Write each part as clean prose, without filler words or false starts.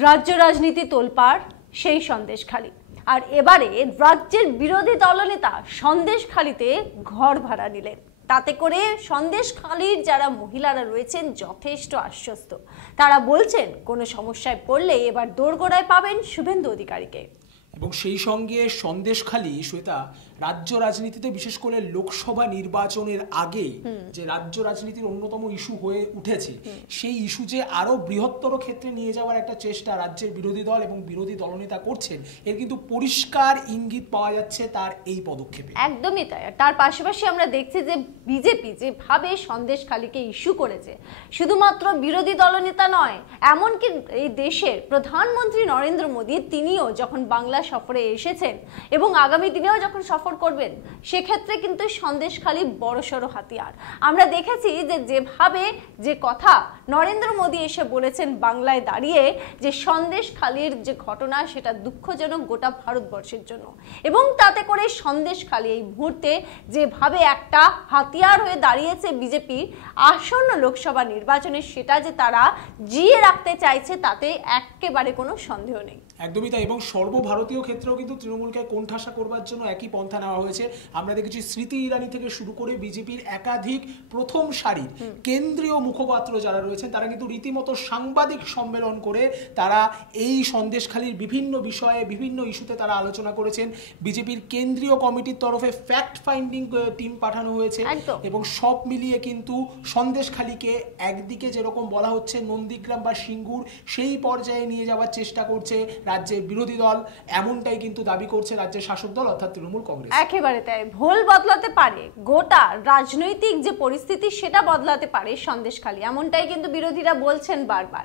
রাজ্য রাজনীতি তোলপাড় সেই সন্দেশখালী। আর এবারে রাজ্যের বিরোধী দলনেতা সন্দেশখালীতে ঘর ভাড়া নিলেন। তাতে করে সন্দেশখালীর যারা মহিলারা রয়েছেন যথেষ্ট আশ্বস্ত। তারা বলছেন কোনো সমস্যায় পড়লে এবার দোরগোড়ায় পাবেন শুভেন্দু অধিকারীকে। এবং সেই সঙ্গে সন্দেশখালী শ্বেতা রাজ্য রাজনীতিতে বিশেষ করে লোকসভা নির্বাচনের আগে যে রাজ্য রাজনীতির অন্যতম ইস্যু হয়ে উঠেছে, সেই ইস্যু যে আরো বৃহত্তর ক্ষেত্রে নিয়ে যাওয়ার একটা চেষ্টা রাজ্যের বিরোধী দল এবং বিরোধী দলনেতা করছেন, এর কিন্তু পরিষ্কার ইঙ্গিত পাওয়া যাচ্ছে তার এই পদক্ষেপে। একদমই তাই। তার পাশাপাশি আমরা দেখছি যে বিজেপি যেভাবে সন্দেশখালীকে ইস্যু করেছে, শুধুমাত্র বিরোধী দলনেতা নয়, এমনকি এই দেশের প্রধানমন্ত্রী নরেন্দ্র মোদী তিনিও যখন বাংলা সফরে এসেছেন এবং আগামী দিনেও যখন সফর করবেন, সেক্ষেত্রে কিন্তু সন্দেশখালী বড়সড় হাতিয়ার। আমরা দেখেছি যে যেভাবে যে কথা নরেন্দ্র মোদী এসে বলেছেন বাংলায় দাঁড়িয়ে, যে সন্দেশখালীর যে ঘটনা সেটা দুঃখজনক গোটা ভারতবর্ষের জন্য, এবং তাতে করে সন্দেশখালী এই মুহূর্তে যেভাবে একটা হাতিয়ার হয়ে দাঁড়িয়েছে বিজেপি আসন্ন লোকসভা নির্বাচনে, সেটা যে তারা জিয়ে রাখতে চাইছে তাতে একেবারে কোনো সন্দেহ নেই। একদমই তাই। এবং সর্বভারতীয় ক্ষেত্রেও কিন্তু তৃণমূলকে কোণঠাসা করবার জন্য একই পন্থা নেওয়া হয়েছে। আমরা দেখেছি স্মৃতি ইরানি থেকে শুরু করে বিজেপির একাধিক প্রথম সারির কেন্দ্রীয় মুখপাত্র যারা রয়েছেন, তারা কিন্তু রীতিমতো সাংবাদিক সম্মেলন করে তারা এই সন্দেশখালীর বিভিন্ন বিষয়ে বিভিন্ন ইস্যুতে তারা আলোচনা করেছেন। বিজেপির কেন্দ্রীয় কমিটির তরফে ফ্যাক্ট ফাইন্ডিং টিম পাঠানো হয়েছে এবং সব মিলিয়ে কিন্তু সন্দেশখালীকে একদিকে যেরকম বলা হচ্ছে নন্দীগ্রাম বা সিঙ্গুর, সেই পর্যায়ে নিয়ে যাওয়ার চেষ্টা করছে রাজ্যের বিরোধী দল, এমনটাই কিন্তু দাবি করছে রাজ্যের শাসক দল অর্থাৎ তৃণমূল কংগ্রেস। একেবারে তাই। ভোল বদলাতে পারে, গোটা রাজনৈতিক যে পরিস্থিতি সেটা বদলাতে পারে সন্দেশখালী, এমনটাই কিন্তু বিরোধীরা বলছেন বারবার।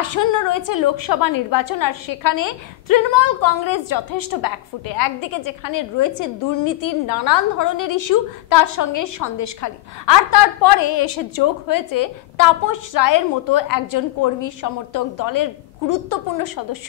আসন্ন রয়েছে লোকসভা নির্বাচন, আর সেখানে তৃণমূল কংগ্রেস যথেষ্ট ব্যাকফুটে। একদিকে যেখানে রয়েছে দুর্নীতির নানান ধরনের ইস্যু, তার সঙ্গে সন্দেশখালী, আর তারপরে এসে যোগ হয়েছে তাপস রায়ের মতো একজন কর্মী সমর্থক দলের গুরুত্বপূর্ণ সদস্য,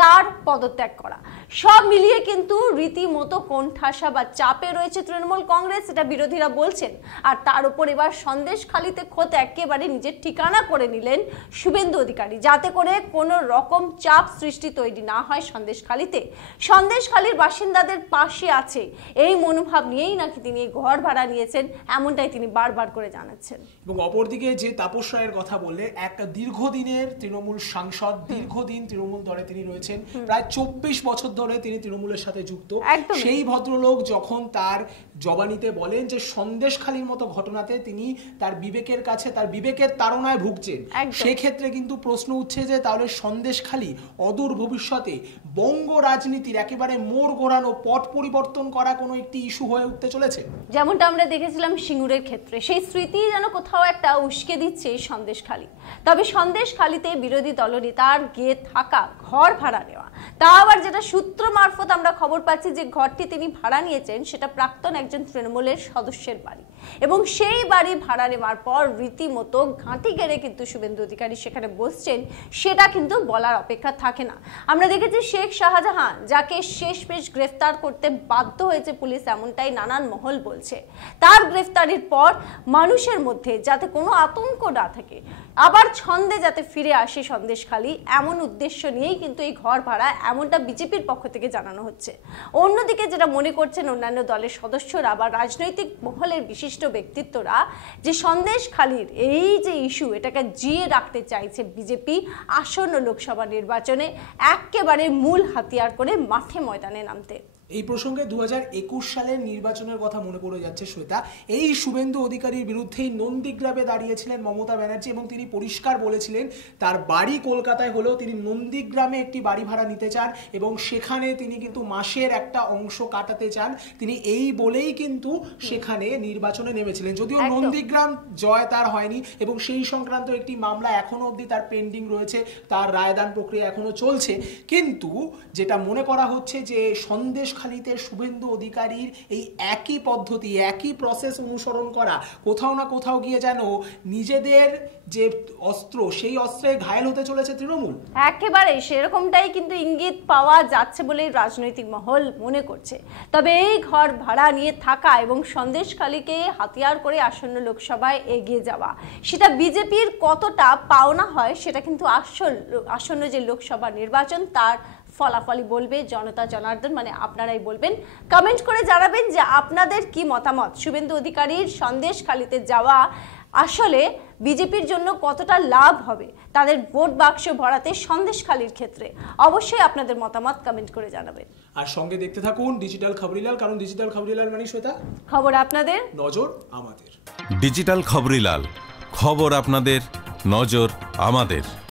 তার পদত্যাগ করা। সব মিলিয়ে কিন্তু রীতিমতো কোণঠাসা বা চাপে রয়েছে তৃণমূল কংগ্রেস, এটা বিরোধীরা বলছেন। আর তার উপর এবার সন্দেশখালীতে খোদ একেবারে নিজের ঠিকানা করে নিলেন শুভেন্দু অধিকারী, যাতে করে কোনো রকম চাপ সৃষ্টি তৈরি না হয় সন্দেশখালীতে। সন্দেশখালীর বাসিন্দাদের পাশে আছে এই মনোভাব নিয়েই নাকি তিনি ঘর ভাড়া নিয়েছেন, এমনটাই তিনি বারবার করে জানাচ্ছেন। এবং অপরদিকে যে তাপস রায়ের কথা বললে, একটা দীর্ঘদিনের তৃণমূল সাংসদ, দীর্ঘদিন তৃণমূল দলে তিনি রয়েছেন, প্রায় 24 বছর ধরে তিনি তৃণমূলের সাথে যুক্ত। সেই ভদ্রলোক যখন তার জবানিতে বলেন যে সন্দেশখালীর মতো ঘটনাতে তিনি তার বিবেকের কাছে, তার বিবেকের তাড়নায় ভুগছেন, সেক্ষেত্রে কিন্তু প্রশ্ন উঠছে যে তাহলে সন্দেশখালী অদূর ভবিষ্যতে বঙ্গ রাজনীতির একেবারে মোড় ঘোরানো, পট পরিবর্তন করা কোনো একটি ইস্যু হয়ে উঠতে চলেছে। যেমনটা আমরা দেখেছিলাম সিঙ্গুরের ক্ষেত্রে, সেই স্মৃতি যেন কোথাও একটা উস্কে দিচ্ছে সন্দেশখালী। তবে সন্দেশখালীতে বিরোধী দলনেতার গিয়ে থাকা, ঘর ভাড়া নেওয়া, তা আবার যেটা সূত্র মারফত আমরা খবর পাচ্ছি যে ঘরটি তিনি ভাড়া নিয়েছেন সেটা প্রাক্তন একজন তৃণমূলের সদস্যের বাড়ি, এবং সেই বাড়ি ভাড়া নেওয়ার পর রীতিমতো ঘাঁটি গেড়ে কিন্তু শুভেন্দু অধিকারী সেখানে বসছেন, সেটা কিন্তু বলার অপেক্ষা থাকে না। আমরা দেখেছি শেখ শাহজাহান, যাকে শেষমেশ গ্রেফতার করতে বাধ্য হয়েছে পুলিশ, এমনটাই নানান মহল বলছে। তার গ্রেফতারির পর মানুষের মধ্যে যাতে কোনো আতঙ্ক না থাকে, আবার ছন্দে যাতে ফিরে আসে সন্দেশখালী, এমন উদ্দেশ্য নিয়েই কিন্তু এই ঘর ভাড়া, এমনটা বিজেপির পক্ষ থেকে জানানো হচ্ছে। অন্যদিকে যেটা মনে করছেন অন্যান্য দলের সদস্যরা বা রাজনৈতিক মহলের বিশিষ্ট ব্যক্তিত্বরা, যে সন্দেশখালীর এই যে ইস্যু, এটাকে জিয়ে রাখতে চাইছে বিজেপি আসন্ন লোকসভা নির্বাচনে একেবারে মূল হাতিয়ার করে মাঠে ময়দানে নামতে। এই প্রসঙ্গে 2021 সালের নির্বাচনের কথা মনে পড়ে যাচ্ছে শ্বেতা। এই শুভেন্দু অধিকারীর বিরুদ্ধেই নন্দীগ্রামে দাঁড়িয়েছিলেন মমতা ব্যানার্জি, এবং তিনি পরিষ্কার বলেছিলেন তার বাড়ি কলকাতায় হলেও তিনি নন্দীগ্রামে একটি বাড়ি ভাড়া নিতে চান, এবং সেখানে তিনি কিন্তু মাসের একটা অংশ কাটাতে চান। তিনি এই বলেই কিন্তু সেখানে নির্বাচনে নেমেছিলেন, যদিও নন্দীগ্রাম জয় তার হয়নি, এবং সেই সংক্রান্ত একটি মামলা এখনো অবধি তার পেন্ডিং রয়েছে, তার রায়দান প্রক্রিয়া এখনো চলছে। কিন্তু যেটা মনে করা হচ্ছে যে সন্দেশ সন্দেশখালিতে শুভেন্দু অধিকারীর এই একই পদ্ধতি, একই প্রসেস অনুসরণ করা কোথাও না কোথাও গিয়ে যেন নিজেদের যে অস্ত্র, সেই অস্ত্রে ঘায়েল হতে চলেছে তৃণমূল? একেবারে সেরকমটাই কিন্তু ইঙ্গিত পাওয়া যাচ্ছে বলে রাজনৈতিক মহল মনে করছে। তবে এই ঘর ভাড়া নিয়ে থাকা এবং সন্দেশখালীকে হাতিয়ার করে আসন্ন লোকসভায় এগিয়ে যাওয়া, সেটা বিজেপির কতটা পাওনা হয় সেটা কিন্তু আসন্ন যে লোকসভা নির্বাচন তার ফলাফলই বলবে। জনতা জনার্দন মানে আপনারাই বলবেন। কমেন্ট করে জানাবেন যে আপনাদের কি মতামত। শুভেন্দু অধিকারীর সন্দেশখালীতে যাওয়া আসলে বিজেপির জন্য কতটা লাভ হবে তাদের ভোট বাক্স ভরাতে সন্দেশখালীর ক্ষেত্রে? অবশ্যই আপনাদের মতামত কমেন্ট করে জানাবেন। আর সঙ্গে দেখতে থাকুন ডিজিটাল খবরিলাল, কারণ ডিজিটাল খবরিলাল মানে শ্বেতা, খবর আপনাদের, নজর আমাদের। ডিজিটাল খবরিলাল, খবর আপনাদের, নজর আমাদের।